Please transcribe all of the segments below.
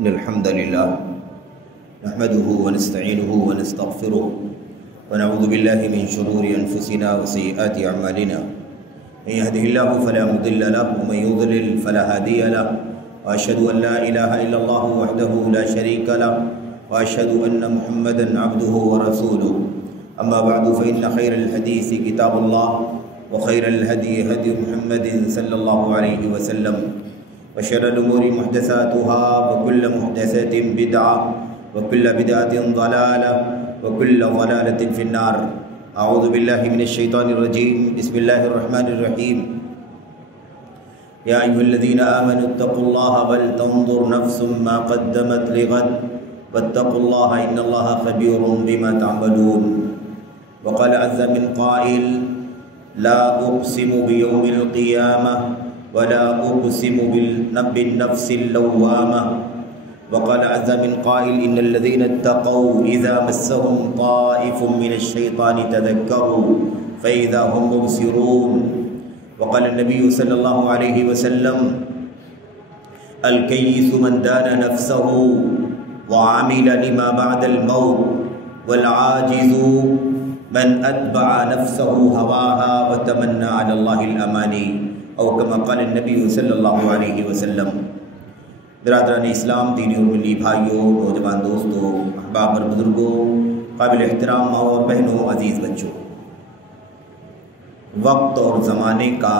إن الحمد لله نحمده ونستعينه ونستغفره ونعوذ بالله من شرور أنفسنا وسيئات أعمالنا من يهده الله فلا مضل له ومن يضلل فلا هادي له وأشهد أن لا إله إلا الله وحده لا شريك له وأشهد أن محمدا عبده ورسوله أما بعد فإن خير الحديث كتاب الله وخير الهدي هدي محمد صلى الله عليه وسلم وشر الأمور محدثاتها وكل محدثة بدعة وكل بدعة ضلالة وكل ضلالة في النار. أعوذ بالله من الشيطان الرجيم. بسم الله الرحمن الرحيم. يا أيها الذين آمنوا اتقوا الله ولتنظر نفس ما قدمت لغد واتقوا الله إن الله خبير بما تعملون. وقال عز من قائل لا أقسم بيوم القيامة ولا أقسم بالنفس اللوامة. وقال عز من قائل إن الذين اتقوا إذا مسهم طائف من الشيطان تذكروا فإذا هم مبصرون. وقال النبي صلى الله عليه وسلم الكيس من دان نفسه وعمل لما بعد الموت والعاجز من أتبع نفسه هواها وتمنى على الله الأماني او كما قال النبی صلی اللہ علیہ وسلم. برادران اسلام، دینی اور ملی بھائیوں، نوجوان دوستوں، احباب اور بزرگوں، قابل احترام ماں اور بہنوں، عزیز بچوں، وقت اور زمانے کا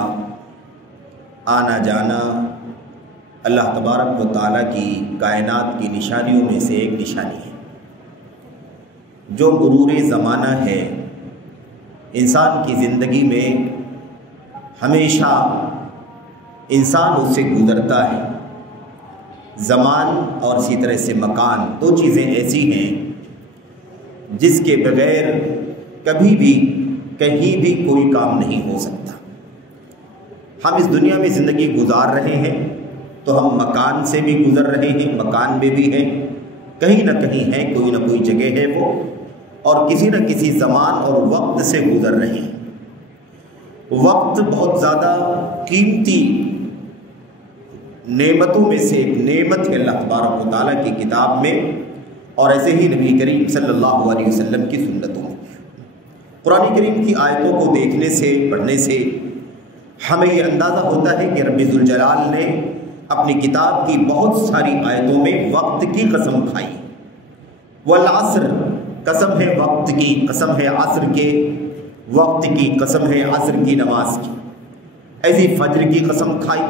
آنا جانا اللہ تبارک و تعالیٰ کی کائنات کی نشانیوں میں سے ایک نشانی ہے. جو مرور زمانہ ہے انسان کی زندگی میں ہمیشہ انسان اس سے گزرتا ہے. زمان اور اسی طرح سے مکان، دو چیزیں ایسی ہیں جس کے بغیر کبھی بھی کہیں بھی کوئی کام نہیں ہو سکتا. ہم اس دنیا میں زندگی گزار رہے ہیں تو ہم مکان سے بھی گزر رہے ہیں، مکان میں بھی ہیں، کہیں نہ کہیں ہے، کوئی نہ کوئی جگہ ہے وہ، اور کسی نہ کسی زمان اور وقت سے گزر رہے ہیں. وقت بہت زیادہ قیمتی نعمتوں میں سے ایک نعمت ہے اللہ تبارک و تعالیٰ کی کتاب میں، اور ایسے ہی نبی کریم صلی اللہ علیہ وسلم کی سنتوں میں. قرآن کریم کی آیتوں کو دیکھنے سے، پڑھنے سے ہمیں یہ اندازہ ہوتا ہے کہ رب ذوالجلال نے اپنی کتاب کی بہت ساری آیتوں میں وقت کی قسم کھائی. والعصر، قسم ہے وقت کی، قسم ہے عصر کے وقت کی، قسم ہے عصر کی نماز کی. ایسی فجر کی قسم کھائی،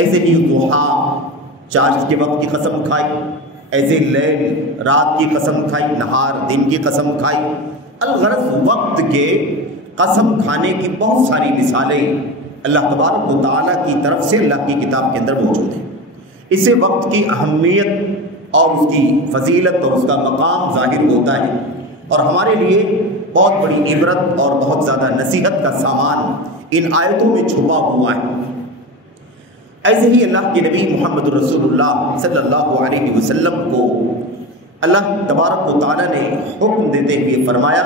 ایسے ہی ضحیٰ چاش کے وقت کی قسم کھائی، ایسے لیل رات کی قسم کھائی، نہار دن کی قسم کھائی. الغرض وقت کے قسم کھانے کی بہت ساری مثالیں اللہ تبارک و تعالیٰ کی طرف سے اللہ کی کتاب کے اندر موجود ہیں. اس سے وقت کی اہمیت اور اس کی فضیلت اور اس کا مقام ظاہر ہوتا ہے، اور ہمارے لیے بہت بڑی عبرت اور بہت زیادہ نصیحت کا سامان ان آیتوں میں چھپا ہوا ہے. ایسے ہی اللہ کے نبی محمد رسول اللہ صلی اللہ علیہ وسلم کو اللہ تبارک و تعالیٰ نے حکم دیتے ہوئے فرمایا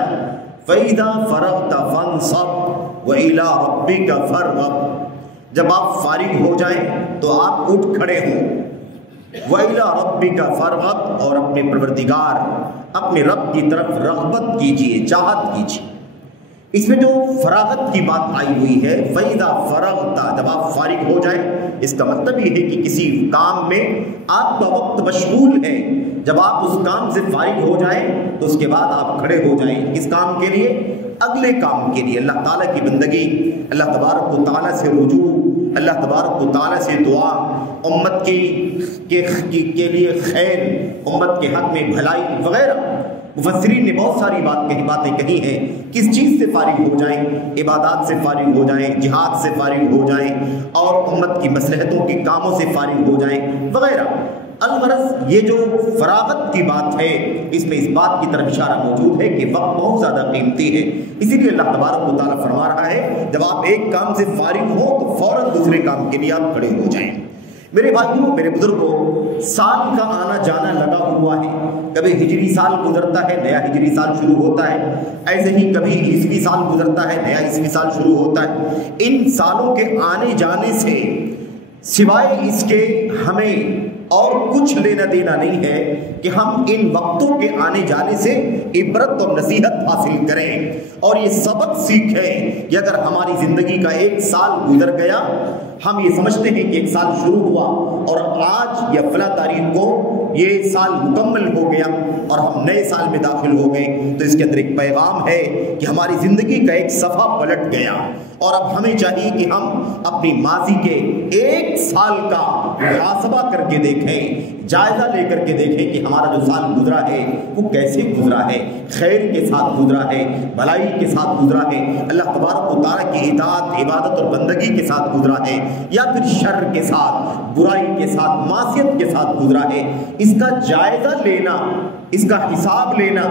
فَإِذَا فَرَغْتَ فَانْصَبْ وَإِلَىٰ رَبِّكَ فَارْغَب. جب آپ فارغ ہو جائیں تو آپ اٹھ کھڑے ہوں. وَإِلَىٰ رَبِّكَ فَارْغَب، اور اپنے پروردگار اپنے رب کی طرف رغبت کیجئے، چاہت کیجئے. اس میں جو فراغت کی بات آئی ہوئی ہے، فَإِذَا فَرَغْتَ، جب آپ فارغ ہو جائیں، اس کا مطلب یہ ہے کہ کسی کام میں آپ کا وقت مشغول ہے. جب آپ اس کام سے فارغ ہو جائیں تو اس کے بعد آپ کھڑے ہو جائیں. کس کام کے لیے؟ اگلے کام کے لیے. اللہ تعالیٰ کی بندگی، اللہ تبارک و تعالیٰ سے رجوع، اللہ تبارک و تعالیٰ سے دعا، امت کے لیے خیر، امت کے حق میں بھلائی وغیرہ. مفسرین نے بہت ساری باتیں کہی ہیں. کس چیز سے فارغ ہو جائیں؟ عبادات سے فارغ ہو جائیں، جہاد سے فارغ ہو جائیں، اور امت کی مصلحتوں کے کاموں سے فارغ ہو جائیں وغیرہ. الغرض یہ جو فراغت کی بات ہے، اس میں اس بات کی طرف اشارہ موجود ہے کہ وقت بہت زیادہ قیمتی ہے. اسی لیے اللہ تبارک و تعالیٰ فرما رہا ہے جب آپ ایک کام سے فارغ ہو تو فوراً دوسرے کام کے لیے آپ کھڑے ہو جائیں. میرے بھائیوں، میرے بزرگوں، سال کا آنا جانا لگا ہوا ہے. کبھی ہجری سال گزرتا ہے، نیا ہجری سال شروع ہوتا ہے. ایسے ہی کبھی عیسوی سال گزرتا ہے، نیا عیسوی سال شروع ہوتا ہے. ان سالوں کے آنے جانے سے سوائے اس کے ہمیں اور کچھ لینا دینا نہیں ہے کہ ہم ان وقتوں کے آنے جانے سے عبرت اور نصیحت حاصل کریں اور یہ سبق سیکھیں کہ اگر ہماری زندگی کا 1 سال گزر گیا، ہم یہ سمجھتے ہیں کہ 1 سال شروع ہوا اور آج یا فلاں تاریخ کو یہ سال مکمل ہو گیا اور ہم نئے سال میں داخل ہو گئے، تو اس کے اندر ایک پیغام ہے کہ ہماری زندگی کا ایک صفحہ پلٹ گیا اور اب ہمیں چاہیے کہ ہم اپنی ماضی کے 1 سال کا محاسبہ کر کے دیکھیں، جائزہ لے کر کے دیکھیں کہ ہمارا جو سال گزرا ہے وہ کیسے گزرا ہے، خیر کے ساتھ گزرا ہے، بھلائی کے ساتھ گزرا ہے، اللہ تبارک و تعالیٰ کی اطاعت، عبادت اور بندگی کے ساتھ گزرا ہے، یا پھر شر کے ساتھ، برائی کے ساتھ، معصیت کے ساتھ گزرا ہے۔ اس کا جائزہ لینا، اس کا حساب لینا،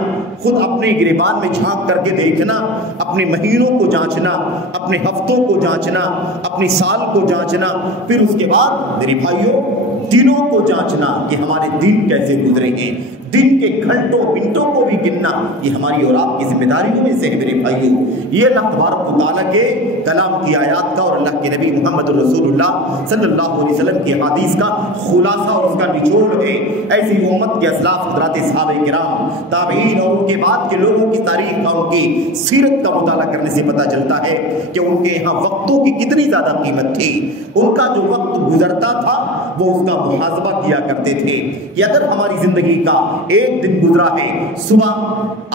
خود اپنے گریبان میں جھانک کر کے دیکھنا، اپنے مہینوں کو جانچنا، اپنے ہفتوں کو جانچنا، اپنی سال کو جانچنا، پھر اس کے بعد میرے بھائیوں دنوں کو جانچنا کہ ہمارے دن کیسے گزرے ہیں، دن کے گھنٹوں منٹوں کو بھی گننا، یہ ہماری اور آپ کی ذمہ داریوں میں سے ہے میرے بھائیوں۔ یہ اللہ تبارک و تعالیٰ کے کلام کی آیات کا اور اللہ کے نبی محمد رسول اللہ صلی اللہ علیہ وسلم کی حدیث کا خلاصہ اور اس کا نچوڑ ہے۔ ایسی امت کے اسلاف حضرات صحابہ کرام، تابعین اور ان کے بعد کے لوگوں کی تاریخ کا، ان کی سیرت کا مطالعہ کرنے سے پتہ چلتا ہے کہ ان کے یہاں وقتوں کی کتنی زیادہ قیمت تھی۔ ان کا جو وقت گزرتا تھا وہ اس کا محاسبہ کیا کرتے تھے کہ اگر ہماری زندگی کا 1 دن گزرا ہے، صبح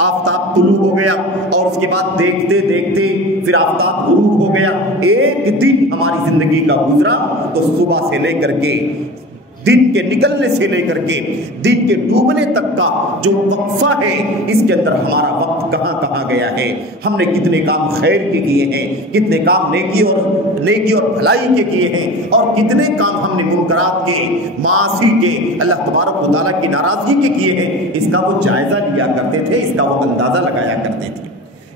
آفتاب طلوع ہو گیا اور اس کے بعد دیکھتے دیکھتے پھر آفتاب غروب ہو گیا، 1 دن ہماری زندگی کا گزرا، تو صبح سے لے کر کے دن کے نکلنے سے لے کر کے دن کے ڈوبنے تک کا جو وقفہ ہے، اس کے اندر ہمارا وقت کہاں کہاں گیا ہے، ہم نے کتنے کام خیر کے کیے ہیں، کتنے کام نیکی اور بھلائی کے کیے ہیں، اور کتنے کام ہم نے منکرات کے، معاصی کے، اللہ تبارک و تعالیٰ کی ناراضگی کے کیے ہیں، اس کا وہ جائزہ لیا کرتے تھے، اس کا وہ اندازہ لگایا کرتے تھے۔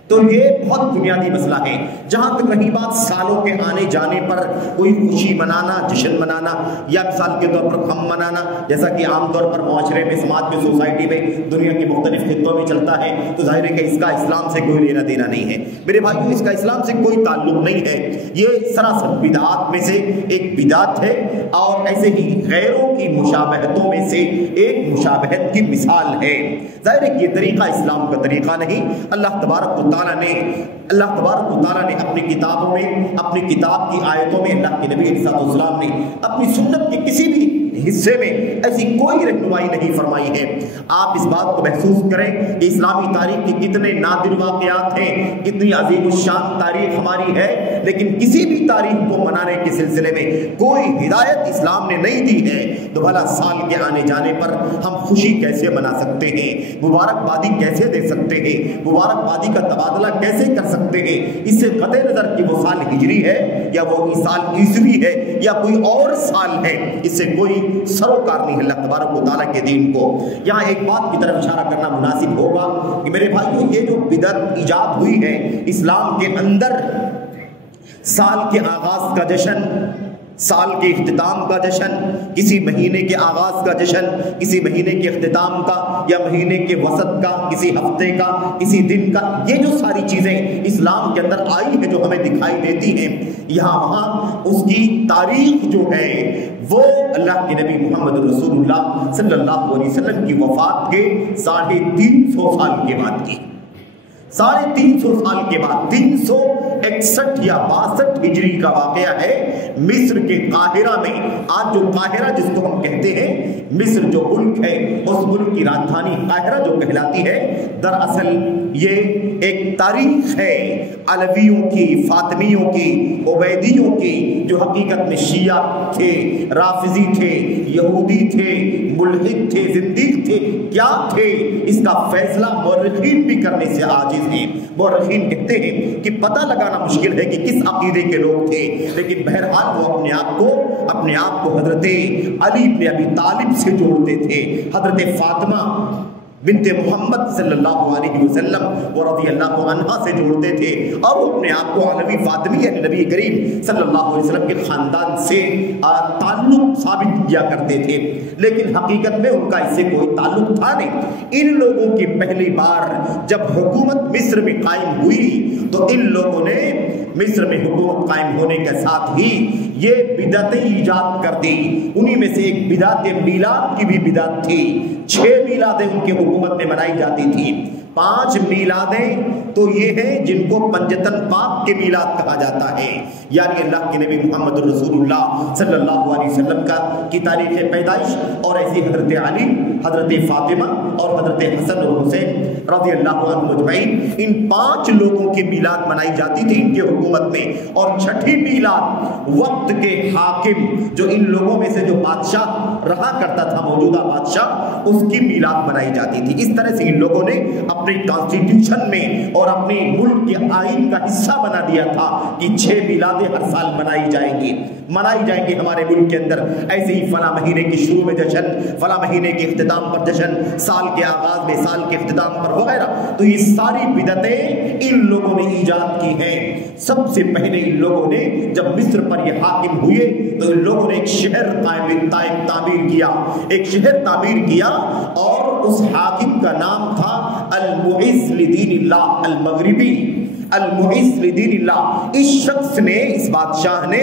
تو یہ بہت بنیادی مسئلہ ہے۔ جہاں تک رہی بات سالوں کے آنے جانے پر کوئی خوشی منانا، جشن منانا یا مثال کے طور پر غم منانا، جیسا کہ عام طور پر معاشرے میں، سماج میں، سوسائٹی میں، دنیا کے مختلف خطوں میں چلتا ہے، تو ظاہر ہے کہ اس کا اسلام سے کوئی لینا دینا نہیں ہے میرے بھائیوں، اس کا اسلام سے کوئی تعلق نہیں ہے۔ یہ سراسر بدعات میں سے ایک بدعت ہے اور ایسے ہی غیروں کی مشابہتوں میں سے ایک مشابہت کی مثال ہے۔ ظاہر ہے کہ یہ طریقہ اسلام کا طریقہ نہیں۔ اللہ تبارک و تعالیٰ نے اپنی کتابوں میں، اپنی کتاب کی آیتوں میں، اللہ کے نبی علیہ السلام نے اپنی سنت کے کسی بھی حصے میں ایسی کوئی رہنمائی نہیں فرمائی ہے۔ آپ اس بات کو محسوس کریں کہ اسلامی تاریخ کے کتنے نادر واقعات ہیں، کتنی عظیم الشان تاریخ ہماری ہے، لیکن کسی بھی تاریخ کو منانے کے سلسلے میں کوئی ہدایت اسلام نے نہیں دی ہے۔ تو بھلا سال کے آنے جانے پر ہم خوشی کیسے منا سکتے ہیں، مبارکبادی کیسے دے سکتے ہیں، مبارکبادی کا تبادلہ کیسے کر سکتے ہیں؟ اس سے قطع نظر کہ وہ سال ہجری ہے یا وہ سال عیسوی ہے یا کوئی اور سال ہے، اس سے کوئی سروکار نہیں ہے اللہ تبارک و تعالیٰ کے دین کو۔ یہاں ایک بات کی طرف اشارہ کرنا مناسب ہوگا کہ میرے بھائیوں، یہ جو بدعت ایجاد ہوئی ہے اسلام کے اندر، سال کے آغاز کا جشن، سال کے اختتام کا جشن، کسی مہینے کے آغاز کا جشن، کسی مہینے کے اختتام کا، یا مہینے کے وسط کا، کسی ہفتے کا، کسی دن کا، یہ جو ساری چیزیں اسلام کے اندر آئی ہیں جو ہمیں دکھائی دیتی ہیں، یہاں وہاں اس کی تاریخ جو ہے وہ اللہ کے نبی محمد رسول اللہ صلی اللہ علیہ وسلم کی وفات کے 350 سال کے بعد کی، 350 سال کے بعد 361 یا 62 ہجری کا واقعہ ہے۔ مصر کے قاہرہ میں، آج جو قاہرہ جس کو ہم کہتے ہیں، مصر جو ملک ہے، اس ملک کی راجدھانی قاہرہ جو کہلاتی ہے، دراصل یہ ایک تاریخ ہے علویوں کی، فاطمیوں کی، عبیدیوں کی، جو حقیقت میں شیعہ تھے، رافضی تھے، یہودی تھے، ملحد تھے، زندیق تھے، کیا تھے، اس کا فیصلہ مورخین بھی کرنے سے عاجز ہیں۔ مورخین کہتے ہیں کہ پتہ لگانا مشکل ہے کہ کس عقیدے کے لوگ تھے، لیکن بہرحال وہ اپنے آپ کو حضرت علی بن ابی طالب سے جوڑتے تھے، حضرت فاطمہ بنت محمد صلی اللہ علیہ وسلم و رضی اللہ عنہا سے جوڑتے تھے، اور وہ اپنے آپ کو علوی فاطمی یعنی نبی کریم صلی اللہ علیہ وسلم کے خاندان سے تعلق ثابت کیا کرتے تھے، لیکن حقیقت میں ان کا اس سے کوئی تعلق تھا نہیں۔ ان لوگوں کی پہلی بار جب حکومت مصر میں قائم ہوئی تو ان لوگوں نے مصر میں حکومت قائم ہونے کے ساتھ ہی یہ بدعتیں ایجاد کر دی۔ انہی میں سے ایک بدعت میلاد کی بھی بدعت تھی۔ 6 میلادیں ان کے حکومت میں منائی جاتی تھی۔ 5 میلادیں تو یہ ہیں جن کو پنجتن پاک کے میلاد کہا جاتا ہے، یعنی اللہ کے نبی محمد رسول اللہ صلی اللہ علیہ وسلم کی تاریخ پیدائش، اور ایسی حضرت علی، حضرت فاطمہ اور حضرت حسن اور حسین رضی اللہ عنہ مجمعین، ان 5 لوگوں کی میلاد منائی جاتی تھی ان کے حکومت میں۔ اور 6ٹھی میلاد وقت کے حاکم، جو ان لوگوں میں سے جو بادشاہ رہا کرتا تھا، موجودہ بادشاہ، اس کی میلاد منائی جاتی تھی۔ اس طرح سے ان لوگوں نے اپنی کانسٹیٹیوشن میں اور اپنے ملک کے آئین کا حصہ بنا دیا تھا کہ 6 میلادیں ہر سال منائی جائیں گی ہمارے ملک کے اندر۔ ایسے ہی فلاں مہینے کی شروع میں جشن، فلاں مہینے کے اختتام پر جشن، سال کے آغاز میں، سال کے اختتام پر وغیرہ۔ تو یہ ساری بدعتیں ان لوگوں نے ایجاد کی ہیں۔ سب سے پہلے ان لوگوں نے جب مصر پر یہ حاکم ہوئے تو ان لوگوں نے ایک شہر تعمیر کیا اور اس حاکم کا نام تھا المعز لدین اللہ المغربی، المعز لدین اللہ۔ اس شخص نے، اس بادشاہ نے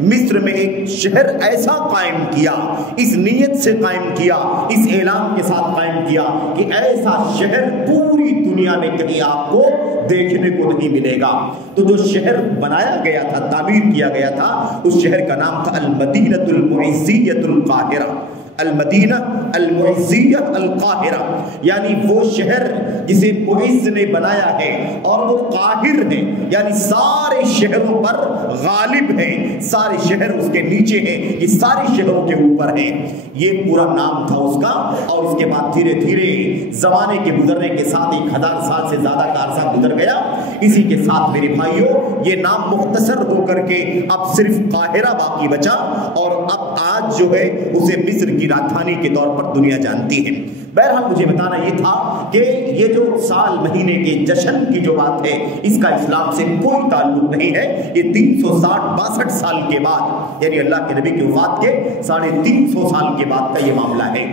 مصر میں ایک شہر ایسا قائم کیا، اس نیت سے قائم کیا، اس اعلان کے ساتھ قائم کیا کہ ایسا شہر پوری دنیا میں کہیں آپ کو دیکھنے کو نہیں ملے گا۔ تو جو شہر بنایا گیا تھا، تعمیر کیا گیا تھا، اس شہر کا نام تھا المدینۃ المعزیۃ القاہرہ، المدینہ المعزیہ القاہرہ، یعنی وہ شہر جسے معز نے بنایا ہے اور وہ قاہر ہے، یعنی سارے شہروں پر غالب ہیں، سارے شہر اس کے نیچے ہیں، یہ سارے شہروں کے اوپر ہیں۔ یہ پورا نام تھا اس کا۔ اور اس کے بعد دھیرے دھیرے زمانے کے گزرنے کے ساتھ 1000 سال سے زیادہ کا عرصہ گزر گیا، اسی کے ساتھ میرے بھائیوں یہ نام مختصر ہو کر کے اب صرف قاہرہ باقی بچا، اور اب آج جو ہے اسے مصر کی راجدھانی کے طور پر دنیا جانتی ہے۔ بہرحال مجھے بتانا یہ تھا کہ یہ جو سال مہینے کے جشن کی جو بات ہے، اس کا اسلام سے کوئی تعلق نہیں ہے۔ یہ 360-62 سال کے بعد، یعنی اللہ کے نبی کی وفات کے 350 سال کے بعد کا یہ معاملہ ہے۔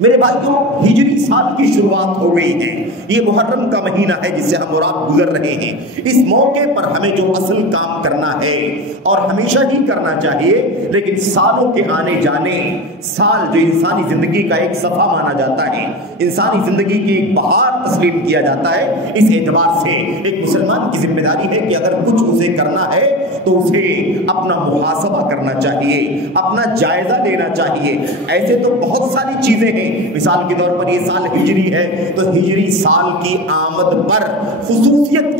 میرے بھائیوں، ہجری سال کی شروعات ہو گئی ہے۔ یہ محرم کا مہینہ ہے جس سے ہم اور آپ گزر رہے ہیں۔ اس موقع پر ہمیں جو اصل کام کرنا ہے اور ہمیشہ ہی کرنا چاہیے، لیکن سالوں کے آنے جانے، سال جو انسانی زندگی کا ایک صفحہ مانا جاتا ہے، انسانی زندگی کی ایک بہار تسلیم کیا جاتا ہے، اس اعتبار سے ایک مسلمان کی ذمہ داری ہے کہ اگر کچھ اسے کرنا ہے تو اسے اپنا محاسبہ کرنا چاہیے، اپنا جائزہ لینا چاہیے۔ ایسے تو بہت ساری چیزیں ہیں، مثال کے طور پر یہ سال ہجری ہے تو ہجری سال کی آمد پر خصوصیت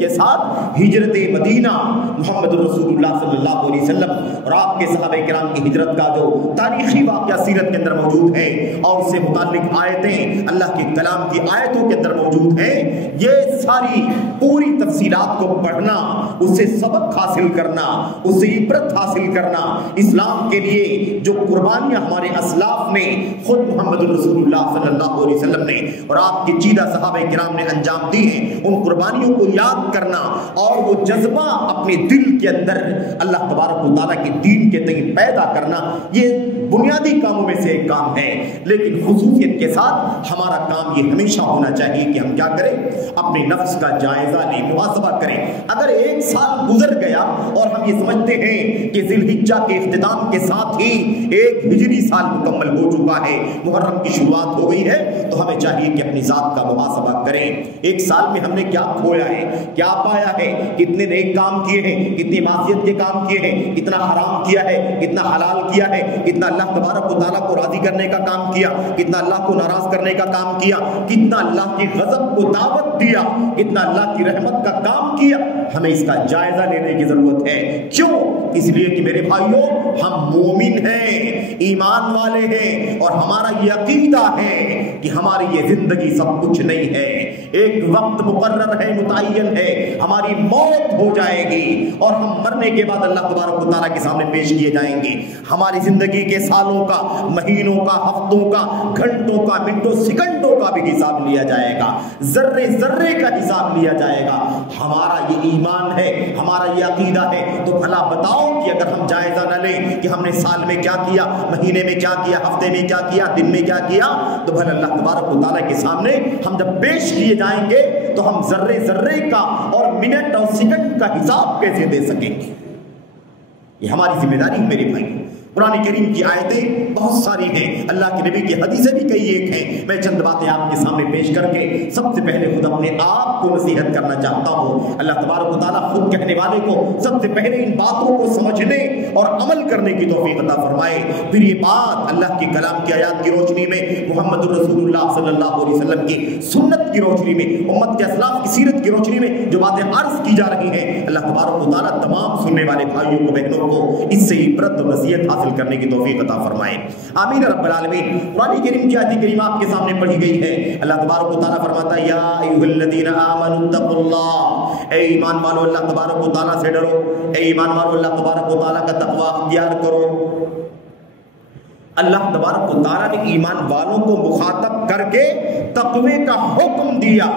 کے ساتھ ہجرت مدینہ محمد رسول اللہ صلی اللہ علیہ وسلم اور آپ کے صحابہ کرام کی ہجرت کا جو تاریخی واقعہ سیرت کے اندر موجود ہے اور اس سے متعلق آیتیں اللہ کے کلام کی آیتوں کے اندر موجود ہیں، یہ ساری پوری تفصیلات کو پڑھنا، اس سے سبق حاصل کرنا، اس سے عبرت حاصل کرنا، اسلام کے لیے جو قربانیاں ہمارے اسلاف نے، خود محمد رسول اللہ صلی اللہ علیہ وسلم نے اور آپ کے چیدہ صحابہ کرام نے انجام دی ہیں، ان قربانیوں کو یاد کرنا اور وہ جذبہ اپنے دل کے اندر اللہ تبارک و تعالیٰ کے دین کے تئیں پیدا کرنا، یہ بنیادی کاموں میں سے ایک کام ہے۔ لیکن خصوصیت کے ساتھ ہمارا کام یہ ہمیشہ ہونا چاہیے کہ ہم کیا کریں، اپنے نفس کا جائزہ لیں، محاسبہ کریں۔ اگر 1 سال گزر گیا اور ہم یہ سمجھتے ہیں کہ ذی الحجہ کے اختتام کے ساتھ ہی ایک ہجری سال مکمل ہو چکا ہے، محرم کی شروعات ہو گئی ہے، تو ہمیں چاہیے کہ اپنی ذات کا محاسبہ کریں۔ 1 سال میں ہم نے کیا کھویا ہے، کیا پایا ہے، کتنے نیک کام کیے ہیں، کتنی معصیت کے کام کیے ہیں، کتنا حرام کیا ہے، کتنا حلال کیا ہے، کتنا اللہ تبارک و تعالیٰ کو راضی کرنے کا کام کیا، کتنا اللہ کو ناراض کرنے کا کام کیا، کتنا اللہ کی غضب کو دعوت دیا، کتنا اللہ کی رحمت کا کام کیا۔ ہمیں اس کا جائزہ لینے کی ضرورت ہے۔ کیوں؟ اس لیے کہ میرے بھائیوں، ہم مومن ہیں، ایمان والے ہیں، اور ہمارا یہ عقیدہ ہے کہ ہماری یہ زندگی سب کچھ نہیں ہے۔ ایک وقت مقرر ہے، متعین ہے، ہماری موت ہو جائے گی اور ہم مرنے کے بعد اللہ تبارک و تعالیٰ کے سامنے پیش کیے جائیں گے۔ ہماری زندگی کے سالوں کا، مہینوں کا، ہفتوں کا، گھنٹوں کا، منٹوں سیکنڈوں کا بھی حساب لیا جائے گا، ذرے ذرے کا حساب لیا جائے گا۔ ہمارا یہ ایمان ہے، ہمارا یہ عقیدہ ہے، تو بھلا بتاؤ کہ اگر ہم جائزہ نہ لیں کہ ہم نے سال میں کیا کیا، مہینے میں کیا کیا، ہفتے میں کیا کیا، دن میں کیا کیا، تو بھلا اللہ تبارک و تعالیٰ کے سامنے ہم جب پیش کیے جائیں گے تو ہم ذرے ذرے کا اور منٹ اور سیکنڈ کا حساب کیسے دے سکیں گے؟ یہ ہماری ذمہ داری ہے میرے بھائی۔ قرآن کریم کی آیتیں بہت ساری ہیں، اللہ کے نبی کی حدیثیں بھی کئی ایک ہیں۔ میں چند باتیں آپ کے سامنے پیش کر کے سب سے پہلے خود اپنے آپ کو نصیحت کرنا چاہتا ہوں۔ اللہ تبارک و تعالیٰ خود کہنے والے کو سب سے پہلے ان باتوں کو سمجھنے اور عمل کرنے کی توفیق عطا فرمائے۔ پھر یہ بات اللہ کے کلام کی آیات کی روشنی میں، محمد الرسول اللہ صلی اللہ علیہ وسلم کی سنت کی روشنی میں، امت کے اسلاف کی سیرت کی روشنی میں جو باتیں عرض کی جا رہی ہیں، اللہ تبارک و تعالیٰ تمام سننے والے بھائیوں کو بہنوں کو اس سے عبرت و نصیحت حاصل کرنے کی توفیق عطا فرمائے، آمین رب العالمین۔ قرآن کریم کی آیت کریمہ آپ کے سامنے پڑھی گئی ہے۔ اللہ تبارک و تعالیٰ فرماتا ہے، یا ایھا الذین آمنوا اتقوا اللہ، اے ایمان والو اللہ تبارک و تعالیٰ سے ڈرو، اے ایمان والو اللہ تبارک و تعالیٰ کا تقوی اختیار کرو۔ اللہ تبارک و تعالیٰ نے ایمان والوں کو مخاطب کر کے تقوی کا حکم دیا،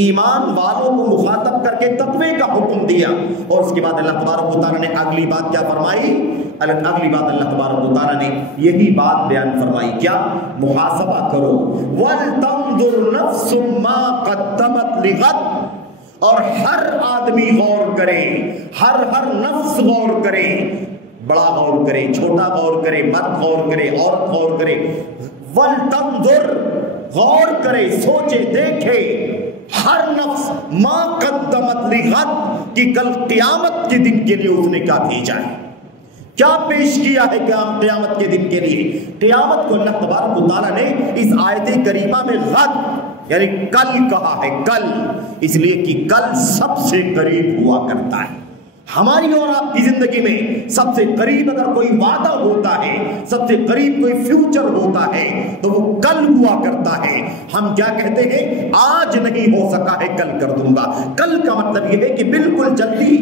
ایمان والوں کو مخاطب کر کے تقوی کا حکم دیا، اور اس کے بعد اللہ تبارک و تعالیٰ نے اگلی بات کیا فرمائی؟ اگلی بات اللہ تبارک و تعالیٰ نے یہی بات بیان فرمائی، کیا؟ محاسبہ کرو، وَلْتَنظُرْ نَفْسٌ مَّا قَدَّمَتْ لِغَدٍ، اور ہر آدمی غور کرے، ہر نفس غور کرے، بڑا غور کرے، چھوٹا غور کرے، مرد غور کرے، عورت غور کرے، وَلْتَنظُرْ، غور کرے، سوچے، دیکھے، ہر نفس ما قدمت لغد، کہ کل قیامت کے دن کے لیے اس نے کیا بھیجا ہے، کیا پیش کیا ہے قیامت کے دن کے لیے۔ قیامت کو اللہ تبارک و تعالیٰ نے اس آیت کریمہ میں غد یعنی کل کہا ہے، کل، اس لیے کہ کل سب سے قریب ہوا کرتا ہے۔ ہماری اور آپ کی زندگی میں سب سے قریب اگر کوئی وعدہ ہوتا ہے، سب سے قریب کوئی فیوچر ہوتا ہے تو وہ کل ہوا کرتا ہے۔ ہم کیا کہتے ہیں؟ آج نہیں ہو سکا ہے کل کر دوں گا۔ کل کا مطلب یہ ہے کہ بالکل جلدی،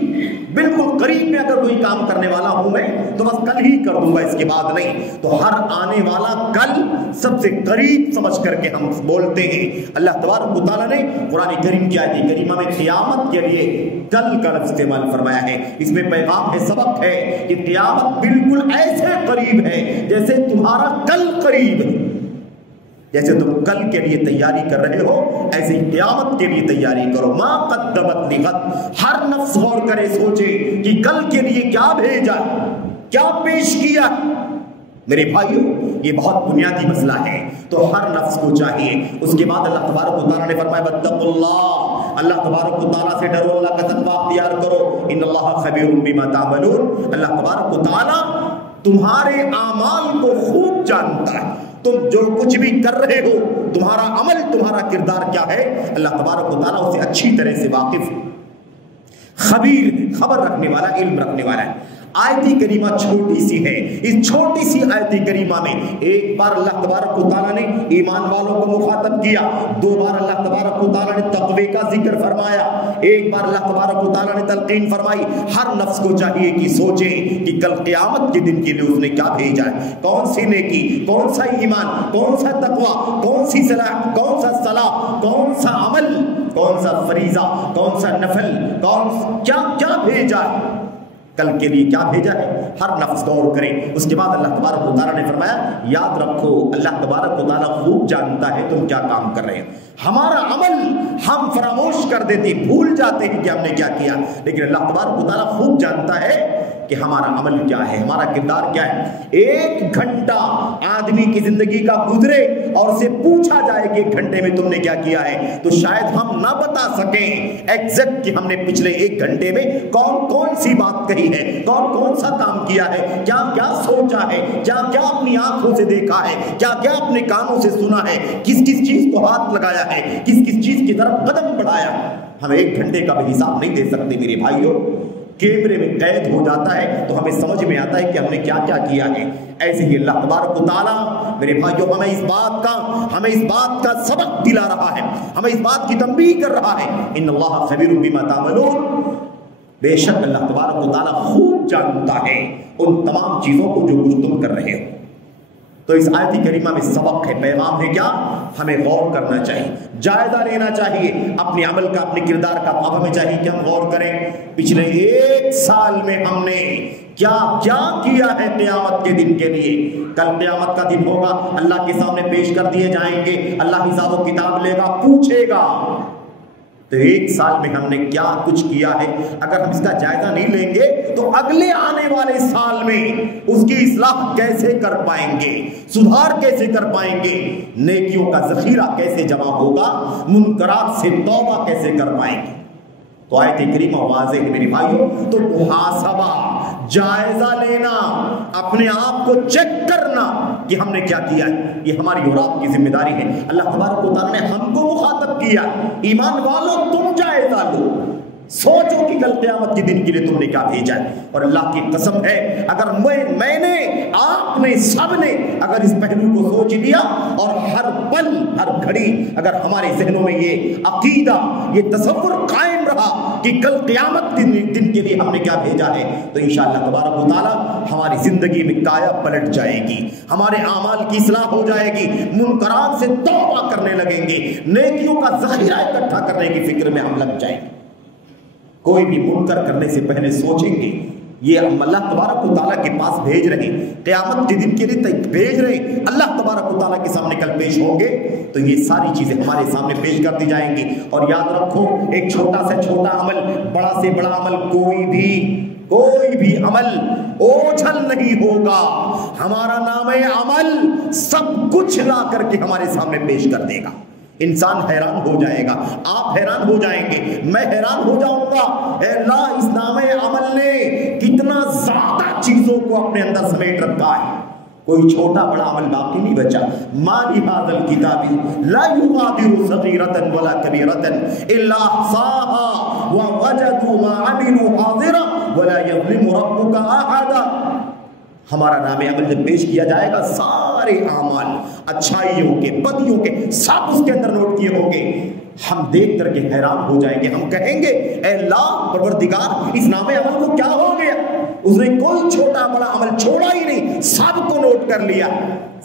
بالکل قریب میں اگر کوئی کام کرنے والا ہوں میں تو بس کل ہی کر دوں گا، اس کے بعد نہیں۔ تو ہر آنے والا کل سب سے قریب سمجھ کر کے ہم بولتے ہیں۔ اللہ تبارک و تعالیٰ نے قرآن کریم کی آیت کریمہ میں قیامت کے لیے کل کا لفظ استعمال فرمایا ہے۔ اس میں پیغام ہے، سبق ہے کہ قیامت بالکل ایسے قریب ہے جیسے تمہارا کل قریب ہے۔ جیسے تم کل کے لیے تیاری کر رہے ہو، ایسے ہی قیامت کے لیے تیاری کرو۔ ما قدمت لغد، ہر نفس غور کرے، سوچے کہ کل کے لیے کیا بھیجا، کیا پیش کیا۔ میرے بھائیوں، یہ بہت بنیادی مسئلہ ہے، تو ہر نفس کو چاہیے۔ اس کے بعد اللہ تبارک و تعالیٰ نے فرمایا واتقوا اللہ، اللہ تبارک و تعالیٰ سے ڈرو، اللہ کا تقوی اختیار کرو، ان اللہ خبیر بما تعملون، اللہ تبارک و تعالیٰ تمہارے اعمال کو خوب جانتا ہے۔ تم جو کچھ بھی کر رہے ہو، تمہارا عمل، تمہارا کردار کیا ہے، اللہ تبارک و تعالیٰ اسے اچھی طرح سے واقف ہے، خبیر، خبر رکھنے والا، علم رکھنے والا ہے۔ آیت کریمہ چھوٹی سی ہے، اس چھوٹی سی آیت کریمہ میں ایک بار اللہ تبارک و تعالیٰ نے ایمان والوں کو مخاطب کیا، دو بار اللہ تبارک و تعالیٰ نے تقوی کا ذکر فرمایا، ایک بار اللہ تبارک و تعالیٰ نے تلقین فرمائی۔ ہر نفس کو چاہیے کہ سوچے کہ کل قیامت کے دن کے لیے اس نے کیا بھیجا ہے، کون سی نیکی، کون سا ایمان، کون سا تقوی، کون سی صلاح، کون سا صلاح، کون سا عمل، کون سا فریضہ، کون سا نفل، کیا بھیجا ہے، کل کے لیے کیا بھیجا ہے۔ ہر نفس غور کرے۔ اس کے بعد اللہ تبارک و تعالیٰ نے فرمایا یاد رکھو اللہ تبارک و تعالیٰ خوب جانتا ہے تم کیا کام کر رہے ہیں۔ ہمارا عمل ہم فراموش کر دیتے، بھول جاتے ہیں کہ ہم نے کیا کیا، لیکن اللہ تبارک و تعالیٰ خوب جانتا ہے کہ ہمارا عمل کیا ہے، ہمارا کردار کیا ہے۔ ایک گھنٹہ آدمی کی زندگی کا گزرے اور اسے پوچھا جائے کہ ایک گھنٹے میں تم نے کیا کیا ہے، تو شاید ہم نہ بتا سکیں ایگزیکٹ کہ ہم نے پچھلے ایک گھنٹے میں کون کون سی بات کہی ہے، کون کون سا کام کیا ہے، کیا کیا سوچا ہے، کیا کیا اپنی آنکھوں سے دیکھا ہے، کیا کیا اپنے کانوں سے سنا ہے، کس کس چیز کو ہاتھ لگایا ہے، کس کس چیز کی طرف قدم بڑھایا۔ ہم ایک گھنٹے کا بھی حساب نہیں دے سکتے میرے بھائیوں۔ کیمرے میں قید ہو جاتا ہے تو ہمیں سمجھ میں آتا ہے کہ ہم نے کیا کیا کیا ہے۔ ایسے ہی اللہ تبارک و تعالیٰ میرے بھائیوں ہمیں اس بات کا سبق دلا رہا ہے، ہمیں اس بات کی تنبیہ کر رہا ہے، ان اللہ خبیر بما تعملون، بے شک اللہ تبارک و تعالیٰ خوب جانتا ہے ان تمام چیزوں کو جو کچھ تم کر رہے ہو۔ تو اس آیت کریمہ میں سبق ہے، پیغام ہے کیا؟ ہمیں غور کرنا چاہیے، جائزہ لینا چاہیے اپنے عمل کا، اپنے کردار کا۔ اب ہمیں چاہیے کہ ہم غور کریں پچھلے ایک سال میں ہم نے کیا کیا کیا ہے قیامت کے دن کے لیے۔ کل قیامت کا دن ہوگا، اللہ کے سامنے پیش کر دیے جائیں گے، اللہ حساب و کتاب لے گا، پوچھے گا تو ایک سال میں ہم نے کیا کچھ کیا ہے، اگر ہم اس کا جائزہ نہیں لیں گے تو اگلے آنے والے سال میں اس کی اصلاح کیسے کر پائیں گے، سدھار کیسے کر پائیں گے، نیکیوں کا ذخیرہ کیسے جمع ہوگا، منکرات سے توبہ کیسے کر پائیں گے۔ تو آیت کریمہ واضح ہے میرے بھائیوں، تو محاسبہ، جائزہ لینا، اپنے آپ کو چیک کرنا کہ ہم نے کیا کیا ہے، یہ ہماری اور آپ کی ذمہ داری ہے۔ اللہ تبارک و تعالیٰ نے ہم کو مخاطب کیا، ایمان والوں تم جائزہ لو، سوچو کہ کل قیامت کے دن کے لیے تم نے کیا بھیجا ہے۔ اور اللہ کی قسم ہے، اگر میں نے، آپ نے، سب نے اگر اس پہلو کو سوچ لیا اور ہر پل ہر گھڑی اگر ہمارے ذہنوں میں یہ عقیدہ، یہ تصور قائم رہا کہ کل قیامت کے دن کے لیے ہم نے کیا بھیجا ہے، تو انشاءاللہ تبارک و تعالیٰ ہماری زندگی میں کایا پلٹ جائے گی، ہمارے اعمال کی اصلاح ہو جائے گی، منکرات سے توبہ کرنے لگیں گے، نیکیوں کا ذخیرہ اکٹھا کرنے کی فکر میں ہم لگ جائیں گے۔ کوئی بھی منکر کرنے سے پہلے سوچیں گے یہ ہم اللہ تبارک و تعالیٰ کے پاس بھیج رہے ہیں، قیامت کے دن کے لیے بھیج رہے ہیں، اللہ تبارک و تعالیٰ کے سامنے کل پیش ہوں گے، تو یہ ساری چیزیں ہمارے سامنے پیش کر دی جائیں گی۔ اور یاد رکھو، ایک چھوٹا سے چھوٹا عمل، بڑا سے بڑا عمل، کوئی بھی عمل اوجھل نہیں ہوگا، ہمارا نام عمل سب کچھ لا کر کے ہمارے سامنے پیش کر دے گا۔ انسان حیران ہو جائے گا، آپ حیران ہو جائیں گے، میں حیران ہو جاؤں گا، اے اللہ اس نام عمل نے کتنا زیادہ چیزوں کو اپنے اندر سمیٹ رکھا ہے، کوئی چھوٹا بڑا عمل باقی نہیں بچا۔ ما لهذا الكتاب لا يغادر صغيرة ولا كبيرة الا احصاها ووجدوا ما عملوا حاضرا ولا يظلم ربك احدا۔ ہمارا نام عمل جب پیش کیا جائے گا، سارے اعمال، اچھائیوں کے، بدیوں کے، سب اس کے اندر نوٹ کیے ہوں گے، ہم دیکھ کر کے حیران ہو جائیں گے، ہم کہیں گے اے اللہ پروردگار اس نام عمل کو کیا ہو گیا، اس نے کوئی چھوٹا بڑا عمل چھوڑا ہی نہیں، سب کو نوٹ کر لیا،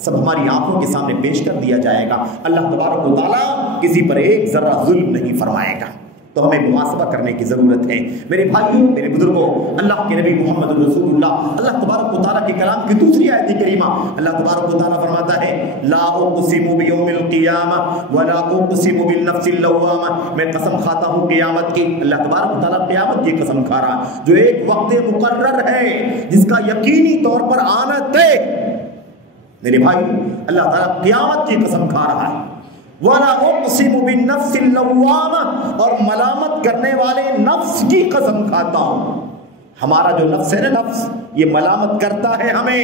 سب ہماری آنکھوں کے سامنے پیش کر دیا جائے گا۔ اللہ تبارک و تعالیٰ کسی پر ایک ذرہ ظلم نہیں فرمائے گا، تو ہمیں محاسبہ کرنے کی ضرورت ہے۔ میرے بھائیوں، میرے بزرگوں، اللہ کے نبی محمد رسول اللہ، اللہ تبارک و تعالیٰ کے کلام کی دوسری آیت کریمہ، اللہ تبارک و تعالیٰ فرماتا ہے لا اقسم بیوم القیامہ ولا اقسم بالنفس اللوامہ، میں قسم کھاتا ہوں قیامت کی، اللہ تبارک و تعالیٰ قیامت کی قسم کھا رہا جو ایک وقت مقرر ہے، جس کا یقینی طور پر آنا طے۔ میرے بھائی، اللہ تعالیٰ قیامت کی قسم کھا رہا ہے، وَلَا أُقْسِمُ بِالنَّفْسِ اللَّوَّامَةِ، اور ملامت کرنے والے نفس کی قسم کھاتا ہوں۔ ہمارا جو نفس ہے نا، نفس یہ ملامت کرتا ہے ہمیں،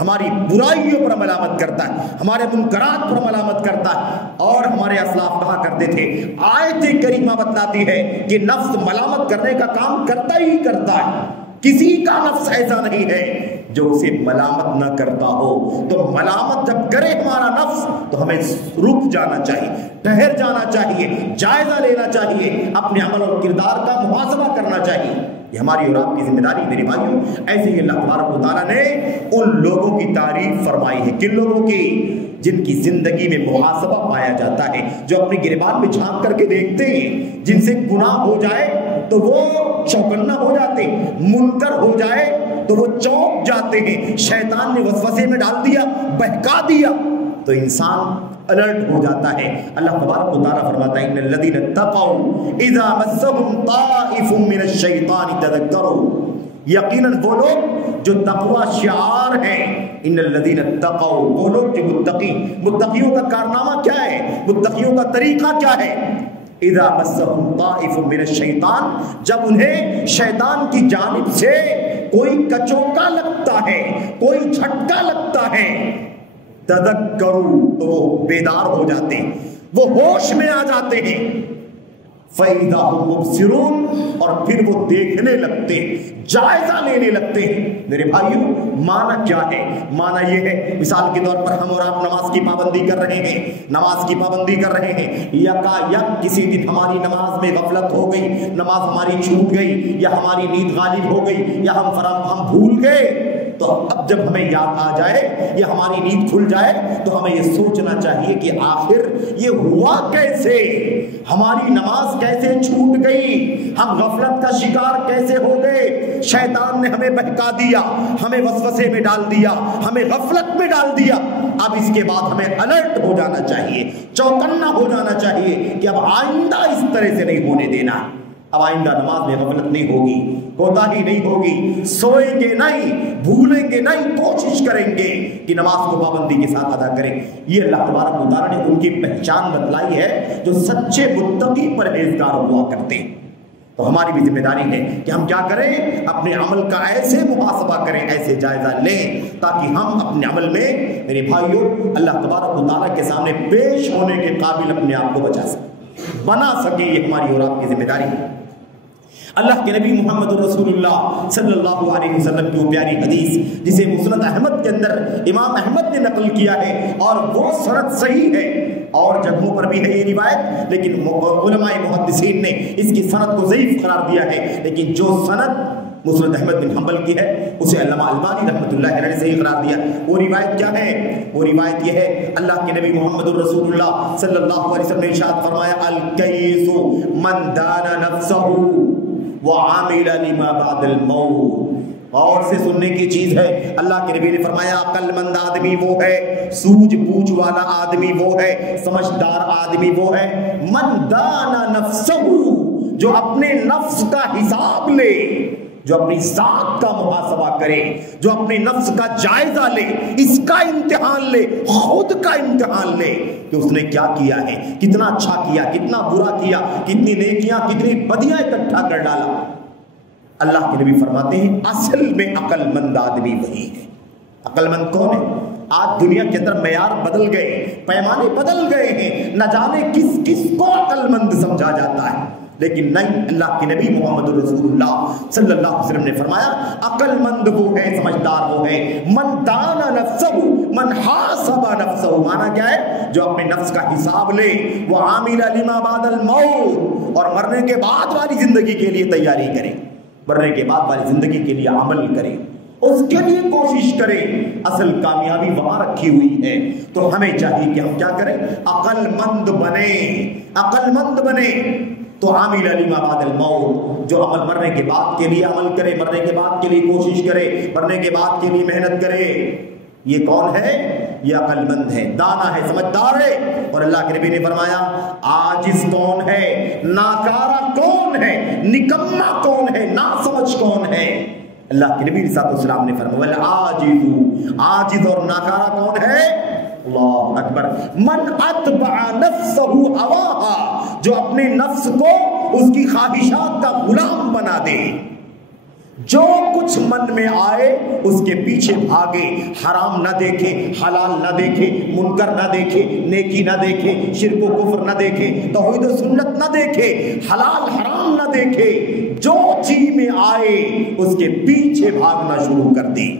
ہماری برائیوں پر ملامت کرتا ہے، ہمارے منکرات پر ملامت کرتا ہے، اور ہمارے اسلاف کہا کرتے تھے، آیت کریمہ بتلاتی ہے کہ نفس ملامت کرنے کا کام کرتا ہی کرتا ہے، کسی کا نفس ایسا نہیں ہے جو اسے ملامت نہ کرتا ہو۔ تو ملامت جب کرے ہمارا نفس تو ہمیں رک جانا چاہیے، ٹھہر جانا چاہیے، جائزہ لینا چاہیے، اپنے عمل اور کردار کا محاسبہ کرنا چاہیے، یہ ہماری اور آپ کی ذمہ داری میرے بھائیوں۔ ایسے ہی اللہ تبارک و تعالیٰ نے ان لوگوں کی تعریف فرمائی ہے، کن لوگوں کی؟ جن کی زندگی میں محاسبہ پایا جاتا ہے، جو اپنی گریبان میں جھانک کر کے دیکھتے ہیں، جن سے گناہ ہو جائے تو وہ چوکنا ہو جاتے، منکر ہو جائے تو وہ چونک جاتے ہیں، شیطان نے وسوسے میں ڈال دیا، بہکا دیا تو انسان الرٹ ہو جاتا ہے۔ اللہ تبارک و تعالیٰ فرماتا ہے ان الذین اتقوا اذا مسهم طائف من الشیطان تذکروا، یقیناً وہ لوگ جو تقوی شعار ہیں، ان الذین اتقوا، وہ لوگ جو متقیوں کا کارنامہ کیا ہے، متقیوں کا طریقہ کیا ہے؟ اذا مسهم طائف من الشیطان، جب انہیں شیطان کی جانب سے کوئی کچوکا لگتا ہے، کوئی جھٹکا لگتا ہے، تذکروا، تو وہ بیدار ہو جاتے ہیں، وہ ہوش میں آ جاتے ہیں، فَإِذَا هُمْ مُبْصِرُونَ، اور پھر وہ دیکھنے لگتے ہیں، جائزہ لینے لگتے ہیں۔ میرے بھائیوں، معنی کیا ہے؟ معنی یہ ہے، مثال کے طور پر ہم اور آپ نماز کی پابندی کر رہے ہیں، نماز کی پابندی کر رہے ہیں، یکا یک کسی دن ہماری نماز میں غفلت ہو گئی، نماز ہماری چھوٹ گئی، یا ہماری نیند غالب ہو گئی، یا ہم بھول گئے، تو اب جب ہمیں یاد آ جائے یا ہماری نیند کھل جائے تو ہمیں یہ سوچنا چاہیے کہ آخر یہ ہوا کیسے، ہماری نماز کیسے چھوٹ گئی، ہم غفلت کا شکار کیسے ہو گئے، شیطان نے ہمیں بہکا دیا، ہمیں وسوسے میں ڈال دیا، ہمیں غفلت میں ڈال دیا، اب اس کے بعد ہمیں الرٹ ہو جانا چاہیے، چوکنا ہو جانا چاہیے کہ اب آئندہ اس طرح سے نہیں ہونے دینا۔ اب آئندہ نماز میں غفلت نہیں ہوگی، کوتاہی نہیں ہوگی، سوئیں گے نہیں، بھولیں گے نہیں، کوشش کریں گے کہ نماز کو پابندی کے ساتھ ادا کریں۔ یہ اللہ تبارک و تعالیٰ نے ان کی پہچان بتلائی ہے جو سچے متقی پرہیزگار ہوا کرتے ہیں۔ تو ہماری بھی ذمہ داری ہے کہ ہم کیا کریں، اپنے عمل کا ایسے محاسبہ کریں، ایسے جائزہ لیں تاکہ ہم اپنے عمل میں میرے بھائیوں اللہ تبارک و تعالیٰ کے سامنے پیش ہونے کے قابل اپنے آپ کو بنا سکیں۔ یہ ہماری اور آپ کی ذمہ داری ہے۔ اللہ کے نبی محمد رسول اللہ صلی اللہ علیہ وسلم کی وہ پیاری حدیث جسے مسند احمد کے اندر امام احمد نے نقل کیا ہے اور وہ سند صحیح ہے، اور جگہوں پر بھی ہے یہ روایت، لیکن علماء محدثین نے اس کی سند کو ضعیف قرار دیا ہے، لیکن جو سند مسند احمد بن حنبل کی ہے اسے علامہ البانی رحمۃ اللہ علیہ نے صحیح قرار دیا۔ وہ روایت کیا ہے؟ وہ روایت یہ ہے، اللہ کے نبی محمد رسول اللہ صلی اللہ علیہ وسلم نے ارشاد فرمایا، الکیس من دان نفسہ وعامل لما بعد الموت۔ اور سے سننے کی چیز ہے، اللہ کے نبی نے فرمایا عقل مند آدمی وہ ہے، سوجھ بوجھ والا آدمی وہ ہے، سمجھدار آدمی وہ ہے، من دانا نفسہ، جو اپنے نفس کا حساب لے، جو اپنی ذات کا محاسبہ کرے، جو اپنے نفس کا جائزہ لے، اس کا امتحان لے، خود کا امتحان لے کہ اس نے کیا کیا ہے، کتنا اچھا کیا، کتنا برا کیا، کتنی نیکیاں کتنی بدیاں اکٹھا کر ڈالا۔ اللہ کے نبی فرماتے ہیں اصل میں عقل مند آدمی وہی ہے۔ عقل مند کون ہے؟ آج دنیا کے اندر معیار بدل گئے، پیمانے بدل گئے ہیں، نہ جانے کس کس کو عقل مند سمجھا جاتا ہے، لیکن نہیں، اللہ کے نبی محمد رسول اللہ صلی اللہ علیہ وسلم نے فرمایا عقل مند وہ ہے، سمجھدار وہ ہے، من دانا نفسہ، من حاسب نفسہ، معنی کیا ہے؟ جو اپنے نفس کا حساب لے، وہ عامل لما بعد الموت، اور مرنے کے بعد والی زندگی کے لیے تیاری کرے، مرنے کے بعد والی زندگی کے لیے عمل کرے، اس کے لیے کوشش کرے۔ اصل کامیابی وہاں رکھی ہوئی ہے۔ تو ہمیں چاہیے کہ ہم کیا کریں؟ عقل مند بنے، عقل مند بنے۔ تو عامل لما بعد الموت، جو عمل مرنے کے بعد کے لیے عمل کرے، مرنے کے بعد کے لیے کوشش کرے، مرنے کے بعد کے لیے محنت کرے، یہ کون ہے؟ یہ عقل مند ہے، دانا ہے، سمجھدار ہے۔ اور اللہ کے نبی نے فرمایا عاجز کون ہے، ناکارہ کون ہے، نکما کون ہے، ناسمجھ کون ہے؟ اللہ کے نبی صلی اللہ علیہ وسلم نے فرمایا والعاجز، عاجز اور ناکارہ کون ہے؟ اللہ اکبر، من اتبع نفسہ ہواہا، جو اپنے نفس کو اس کی خواہشات کا غلام بنا دے، جو کچھ من میں آئے اس کے پیچھے بھاگے، حرام نہ دیکھے، حلال نہ دیکھے، منکر نہ دیکھے، نیکی نہ دیکھے، شرک و کفر نہ دیکھے، توحید و سنت نہ دیکھے، حلال حرام نہ دیکھے، جو چیز میں آئے اس کے پیچھے بھاگنا شروع کر دی۔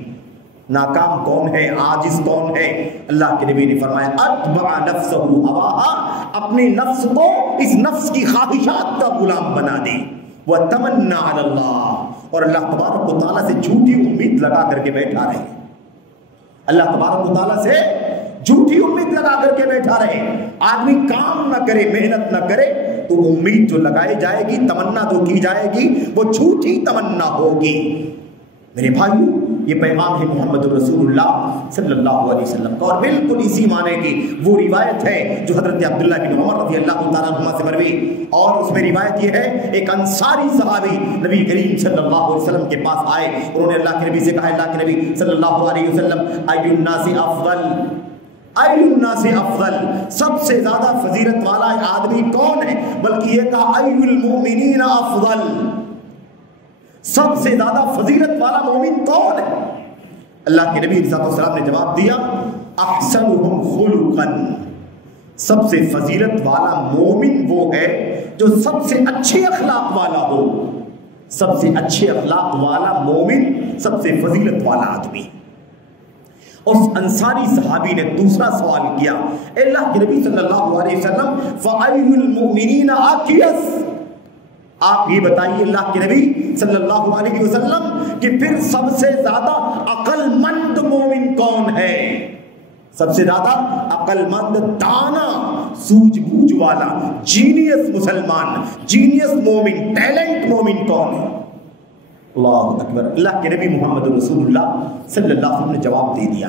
ناکام کون ہے، عاجز کون ہے؟ اللہ کے نبی نے فرمایا اتبع نفسہ ہواہا، اپنے نفس کو اس نفس کی خواہشات کا غلام بنا دے، وتمنى علی اللہ، اور اللہ تبارک و تعالیٰ سے جھوٹی امید لگا کر کے بیٹھا رہے، اللہ تبارک و تعالیٰ سے جھوٹی امید لگا کر کے بیٹھا رہے۔ آدمی کام نہ کرے، محنت نہ کرے تو امید جو لگائی جائے گی، تمنا جو کی جائے گی، وہ جھوٹی تمنا ہوگی۔ میرے بھائیو، یہ پیغام ہے محمد رسول اللہ صلی اللہ علیہ وسلم کا، اور بالکل اسی معنی کی وہ روایت ہے جو حضرت عبداللہ بن عمر رضی اللہ تعالیٰ عنہما سے مروی، اور اس میں روایت یہ ہے ایک انصاری صحابی نبی کریم صلی اللہ علیہ وسلم کے پاس آئے، انہوں نے اللہ کے نبی سے کہا اللہ کے نبی صلی اللہ علیہ وسلم ای الناس افضل، ای الناس افضل، سب سے زیادہ فضیلت والا آدمی کون ہے؟ بلکہ یہ کہا ای المؤمنین افضل، سب سے زیادہ فضیلت والا مومن کون ہے؟ اللہ کے نبی صلی اللہ علیہ وسلم نے جواب دیا احسنهم خلقا، سب سے فضیلت والا مومن وہ ہے جو سب سے اچھے اخلاق والا ہو، سب سے اچھے اخلاق والا مومن، سب سے فضیلت والا آدمی۔ اس انصاری صحابی نے دوسرا سوال کیا، اللہ کے نبی صلی اللہ علیہ وسلم فَأَيُّ الْمُؤْمِنِينَ أَكْيَسْ، آپ یہ بتائیے اللہ کے نبی صلی اللہ علیہ وسلم کہ پھر سب سے زیادہ عقل مند مومن کون ہے؟ سب سے زیادہ عقل مند، دانا، سوجھ بوجھ والا، جینیس مسلمان، جینیس مومن، ٹیلنٹ مومن کون ہے؟ اللہ اکبر، اللہ کے نبی محمد رسول اللہ صلی اللہ علیہ وسلم نے جواب دے دیا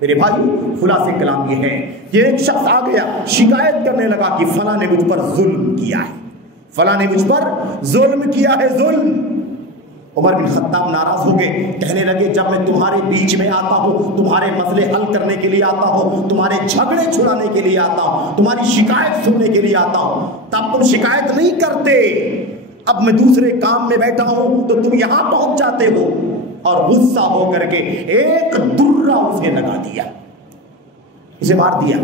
میرے بھائی خلاصے کلام یہ ہے، یہ ایک شخص آ گیا شکایت کرنے لگا کہ فلاں نے مجھ پر ظلم کیا ہے، فلاں نے مجھ پر ظلم کیا ہے، ظلم۔ عمر بن خطاب ناراض ہو گئے، کہنے لگے جب میں تمہارے بیچ میں آتا ہوں، تمہارے مسئلے حل کرنے کے لیے آتا ہوں، تمہارے جھگڑے چھڑانے کے لیے آتا ہوں، تمہاری شکایت سننے کے لیے آتا ہوں، تب تم شکایت نہیں کرتے، اب میں دوسرے کام میں بیٹھا ہوں تو تم یہاں پہنچ جاتے ہو۔ اور غصہ ہو کر کے ایک درہ اسے لگا دیا، اسے مار دیا،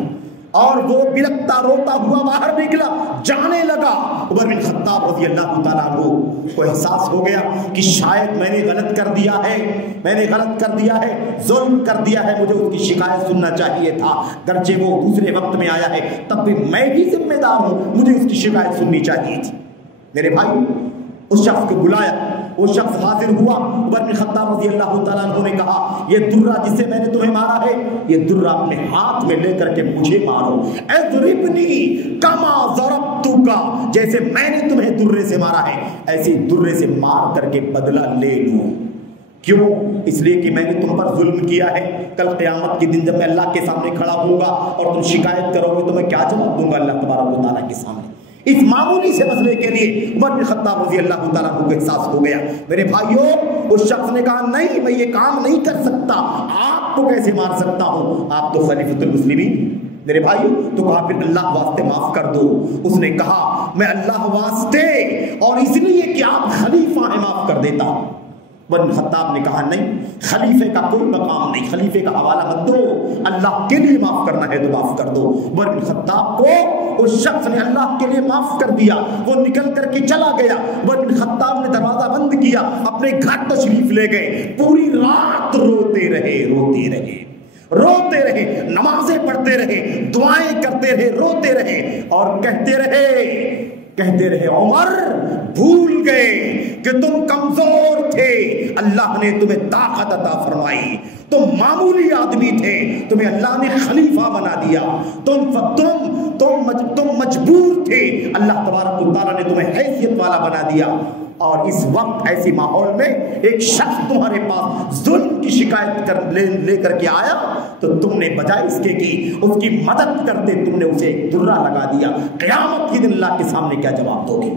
اور وہ بلکتا روتا ہوا باہر نکلا، جانے لگا۔ عمر بن خطاب رضی اللہ تعالیٰ عنہ کو احساس ہو گیا کہ شاید میں نے غلط کر دیا ہے، میں نے غلط کر دیا ہے، ظلم کر دیا ہے، مجھے اس کی شکایت سننا چاہیے تھا، گرچہ وہ دوسرے وقت میں آیا ہے تب بھی میں بھی ذمہ دار ہوں، مجھے اس کی شکایت سننی چاہیے تھی۔ میرے بھائی اس شخص کو بلایا، وہ شخص حاضر ہوا۔ عمر بن خطاب رضی اللہ تعالیٰ عنہ نے کہا یہ درہ جسے میں نے تمہیں مارا ہے، یہ درہ اپنے ہاتھ میں لے کر کے مجھے مارو، اضربنی کما ضربتک، جیسے میں نے تمہیں درے سے مارا ہے ایسے درے سے مار کر کے بدلہ لے لوں۔ کیوں؟ اس لیے کہ میں نے تم پر ظلم کیا ہے، کل قیامت کے دن جب میں اللہ کے سامنے کھڑا ہوں گا اور تم شکایت کرو گے تو میں کیا جواب دوں گا اللہ تبارک و تعالیٰ کے سامنے۔ اس معمولی سے مسئلے کے لیے عمر بن خطاب رضی اللہ تعالیٰ عنہ کو احساس ہو گیا۔ میرے بھائیوں اس شخص نے کہا نہیں میں یہ کام نہیں کر سکتا، آپ کو کیسے مار سکتا ہوں، آپ تو خلیفۃ المسلمین۔ میرے بھائیوں تو کہا پھر اللہ واسطے معاف کر دو۔ اس نے کہا میں اللہ واسطے اور اس لیے کہ آپ خلیفہ ہیں معاف کر دیتا ہوں۔ عمر بن خطاب نے کہا نہیں، خلیفے کا کوئی مقام نہیں، خلیفے کا حوالہ مت دو، اللہ کے لیے معاف کرنا ہے تو معاف کر دو۔ عمر بن خطاب کو اس شخص نے اللہ کے لیے معاف کر دیا، وہ نکل کر کے چلا گیا۔ عمر بن خطاب نے دروازہ بند کیا، اپنے گھر تشریف لے گئے، پوری رات روتے رہے، روتے رہے، روتے رہے، نمازیں پڑھتے رہے، دعائیں کرتے رہے، روتے رہے اور کہتے رہے عمر بھول گئے کہ تم کمزور تھے، اللہ نے تمہیں طاقت عطا فرمائی، تم معمولی آدمی تھے، تمہیں اللہ نے خلیفہ بنا دیا، تم مجبور تھے، اللہ تبارک و تعالیٰ نے تمہیں حیثیت والا بنا دیا۔ اور اس وقت ایسی ماحول میں ایک شخص تمہارے پاس ظلم کی شکایت لے کر کے آیا تو تم نے بجائے اس کے کی اس کی مدد کرتے تم نے اسے ایک درہ لگا دیا، قیامت کے دن اللہ کے سامنے کیا جواب دو گے؟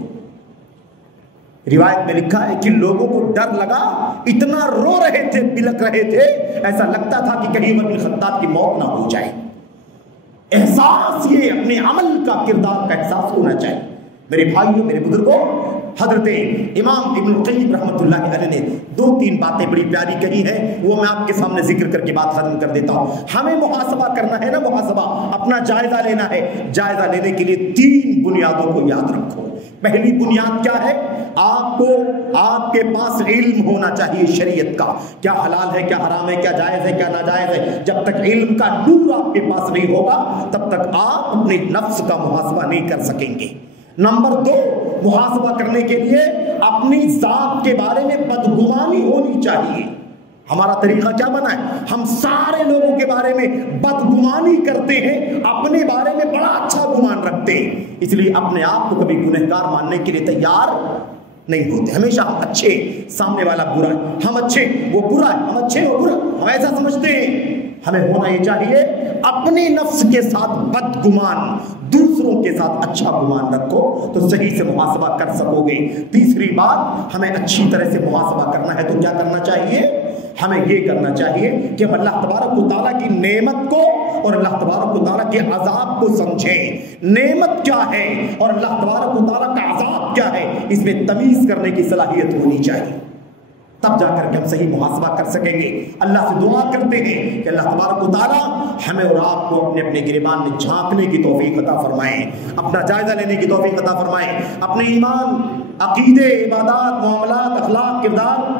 روایت میں لکھا ہے کہ لوگوں کو ڈر لگا، اتنا رو رہے تھے، بلک رہے تھے، ایسا لگتا تھا کہ کہیں عمر بن خطاب کی موت نہ ہو جائے۔ احساس یہ اپنے عمل کا، کردار کا احساس ہونا چاہیے۔ میرے بھائیوں، میرے بزرگوں، حضرت امام ابن القیم رحمۃ اللہ علیہ نے 2-3 باتیں بڑی پیاری کہی ہیں، وہ میں آپ کے سامنے ذکر کر کے بات ختم کر دیتا ہوں۔ ہمیں محاسبہ کرنا ہے نا، محاسبہ اپنا جائزہ لینا ہے۔ جائزہ لینے کے لیے 3 بنیادوں کو یاد رکھو۔ پہلی بنیاد کیا ہے؟ آپ کے پاس علم ہونا چاہیے شریعت کا، کیا حلال ہے، کیا حرام ہے، کیا جائز ہے، کیا ناجائز ہے۔ جب تک علم کا نور آپ کے پاس نہیں ہوگا تب تک آپ اپنے نفس کا محاسبہ نہیں کر سکیں گے۔ نمبر 2، محاسبہ کرنے کے لیے اپنی ذات کے بارے میں بدگمانی ہونی چاہیے۔ ہمارا طریقہ کیا بنا ہے؟ ہم سارے لوگوں کے بارے میں بدگمانی کرتے ہیں، اپنے بارے میں بڑا اچھا گمان رکھتے ہیں، اس لیے اپنے آپ کو کبھی گنہگار ماننے کے لیے تیار نہیں ہوتے۔ ہمیشہ ہم اچھے، سامنے والا برا ہے، ہم اچھے وہ برا ہے، ہم اچھے وہ برا، ہم ایسا سمجھتے ہیں۔ ہمیں ہونا یہ چاہیے اپنے نفس کے ساتھ بدگمان، دوسروں کے ساتھ اچھا گمان رکھو تو صحیح سے محاسبہ کر سکو گے۔ تیسری بات، ہمیں اچھی طرح سے محاسبہ کرنا ہے تو کیا کرنا چاہیے؟ ہمیں یہ کرنا چاہیے کہ ہم اللہ تبارک و تعالیٰ کی نعمت کو اور اللہ تبارک و تعالیٰ کے عذاب کو سمجھیں۔ نعمت کیا ہے اور اللہ تبارک و تعالیٰ کا عذاب کیا ہے، اس میں تمیز کرنے کی صلاحیت ہونی چاہیے، تب جا کر کے ہم صحیح محاسبہ کر سکیں گے۔ اللہ سے دعا کرتے ہیں کہ اللہ تبارک و تعالیٰ ہمیں اور آپ کو اپنے اپنے گریبان میں جھانکنے کی توفیق عطا فرمائیں، اپنا جائزہ لینے کی توفیق عطا فرمائیں، اپنے ایمان، عقیدے، عبادات، معاملات، اخلاق، کردار،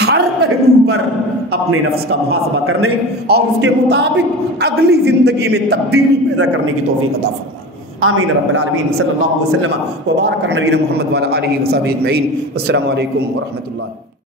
ہر پہلو پر اپنے نفس کا محاسبہ کرنے اور اس کے مطابق اگلی زندگی میں تبدیلی پیدا کرنے کی توفیق عطا فرمائیں۔ آمین رب العالمین۔ صلی اللہ علیہ وسلم وبارک علی نبینا محمد وعلی آلہ وصحبہ اجمعین۔ السلام علیکم ورحمۃ اللہ۔